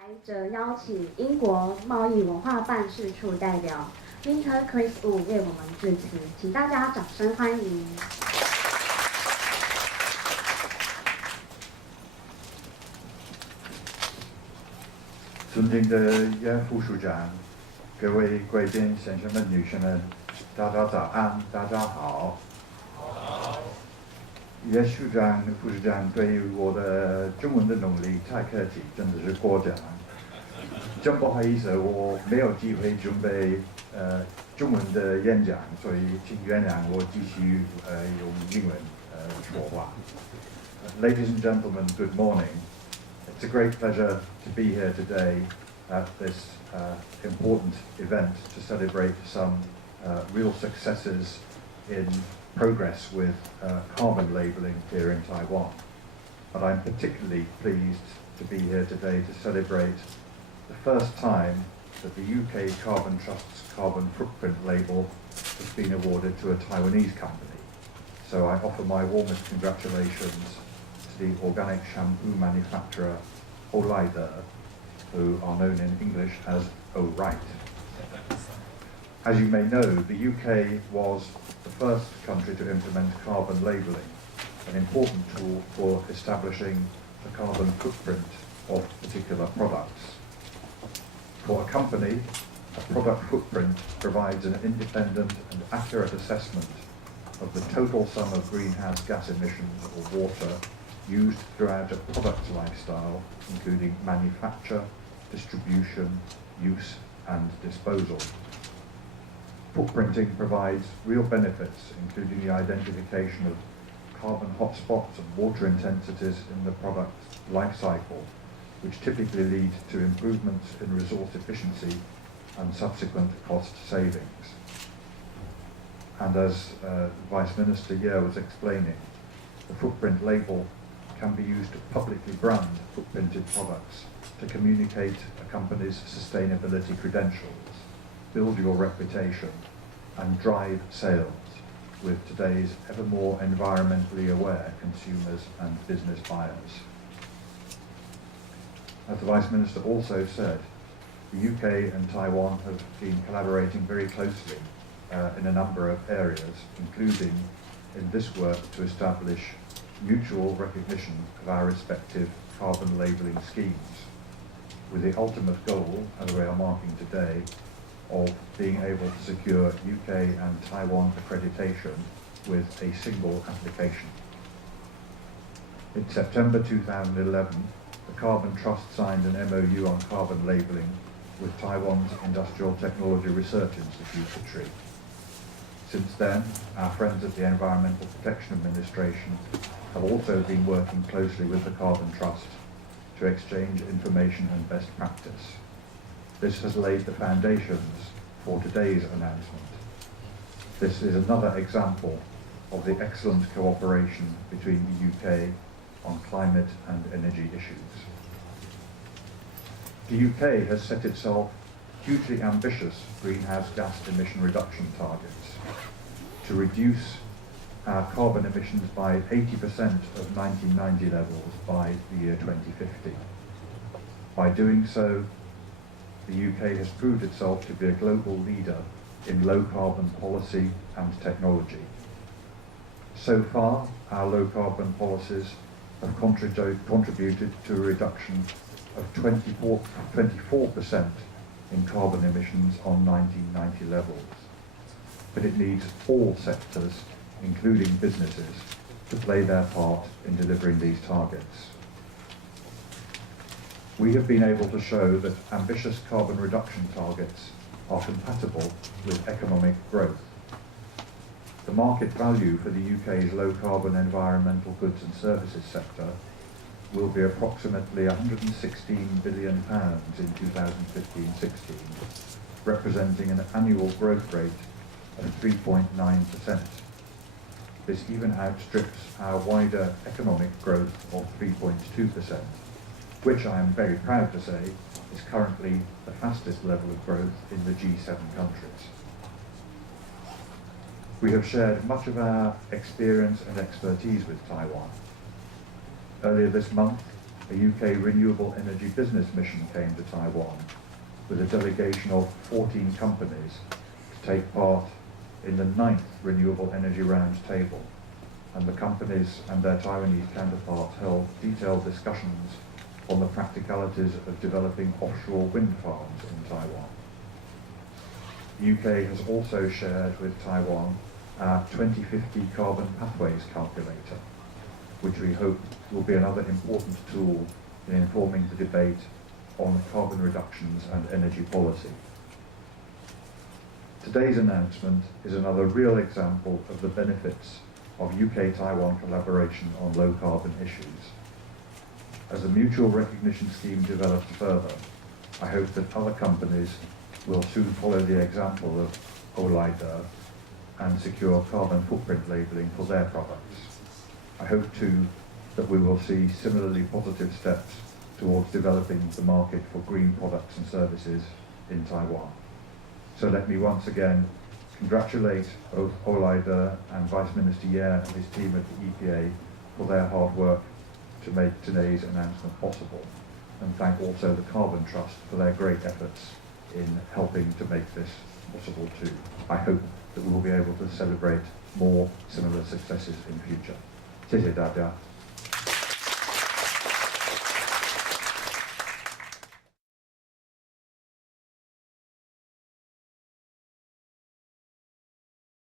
来则邀请英国贸易文化办事处代表 Mr. Chris Wood 为我们致辞，请大家掌声欢迎。尊敬的叶副署长，各位贵宾、先生们、女士们，大家早安，大家好。叶署长、副署长对于我的中文的努力太客气，真的是过奖。真不好意思，我没有机会准备中文的演讲，所以请原谅我继续用英文说话。Ladies and gentlemen, good morning. It's a great pleasure to be here today at this important event to celebrate some real successes in progress with carbon labelling here in Taiwan. But I'm particularly pleased to be here today to celebrate the first time that the UK Carbon Trust's carbon footprint label has been awarded to a Taiwanese company. So I offer my warmest congratulations to the organic shampoo manufacturer Olaide, who are known in English as O'Wright. As you may know, the UK was the first country to implement carbon labelling, an important tool for establishing the carbon footprint of particular products. For a company, a product footprint provides an independent and accurate assessment of the total sum of greenhouse gas emissions or water used throughout a product's lifestyle, including manufacture, distribution, use, and disposal. Footprinting provides real benefits, including the identification of carbon hotspots and water intensities in the product's life cycle, which typically lead to improvements in resource efficiency and subsequent cost savings. And as Vice Minister Ye was explaining, the footprint label can be used to publicly brand footprinted products to communicate a company's sustainability credentials, build your reputation, and drive sales with today's ever more environmentally aware consumers and business buyers. As the Vice Minister also said, the UK and Taiwan have been collaborating very closely in a number of areas, including in this work to establish mutual recognition of our respective carbon labelling schemes, with the ultimate goal, as we are marking today, of being able to secure UK and Taiwan accreditation with a single application. In September 2011, the Carbon Trust signed an MOU on carbon labelling with Taiwan's Industrial Technology Research Institute, TRI. Since then, our friends at the Environmental Protection Administration have also been working closely with the Carbon Trust to exchange information and best practice. This has laid the foundations for today's announcement. This is another example of the excellent cooperation between the UK on climate and energy issues. The UK has set itself hugely ambitious greenhouse gas emission reduction targets to reduce our carbon emissions by 80% of 1990 levels by the year 2050. By doing so, the UK has proved itself to be a global leader in low carbon policy and technology. So far, our low carbon policies have contributed to a reduction of 24% in carbon emissions on 1990 levels. But it needs all sectors, including businesses, to play their part in delivering these targets. We have been able to show that ambitious carbon reduction targets are compatible with economic growth. The market value for the UK's low-carbon environmental goods and services sector will be approximately £116 billion in 2015-16, representing an annual growth rate of 3.9%. This even outstrips our wider economic growth of 3.2%, which I am very proud to say is currently the fastest level of growth in the G7 countries. We have shared much of our experience and expertise with Taiwan. Earlier this month, a UK renewable energy business mission came to Taiwan with a delegation of 14 companies to take part in the 9th Renewable Energy Roundtable, and the companies and their Taiwanese counterparts held detailed discussions on the practicalities of developing offshore wind farms in Taiwan. The UK has also shared with Taiwan our 2050 Carbon Pathways Calculator, which we hope will be another important tool in informing the debate on carbon reductions and energy policy. Today's announcement is another real example of the benefits of UK-Taiwan collaboration on low-carbon issues. As the mutual recognition scheme develops further, I hope that other companies will soon follow the example of Oleider and secure carbon footprint labelling for their products. I hope too that we will see similarly positive steps towards developing the market for green products and services in Taiwan. So let me once again congratulate both Oleider and Vice Minister Ye and his team at the EPA for their hard work to make today's announcement possible, and thank also the Carbon Trust for their great efforts in helping to make this possible too. I hope that we will be able to celebrate more similar successes in future. 谢谢大家。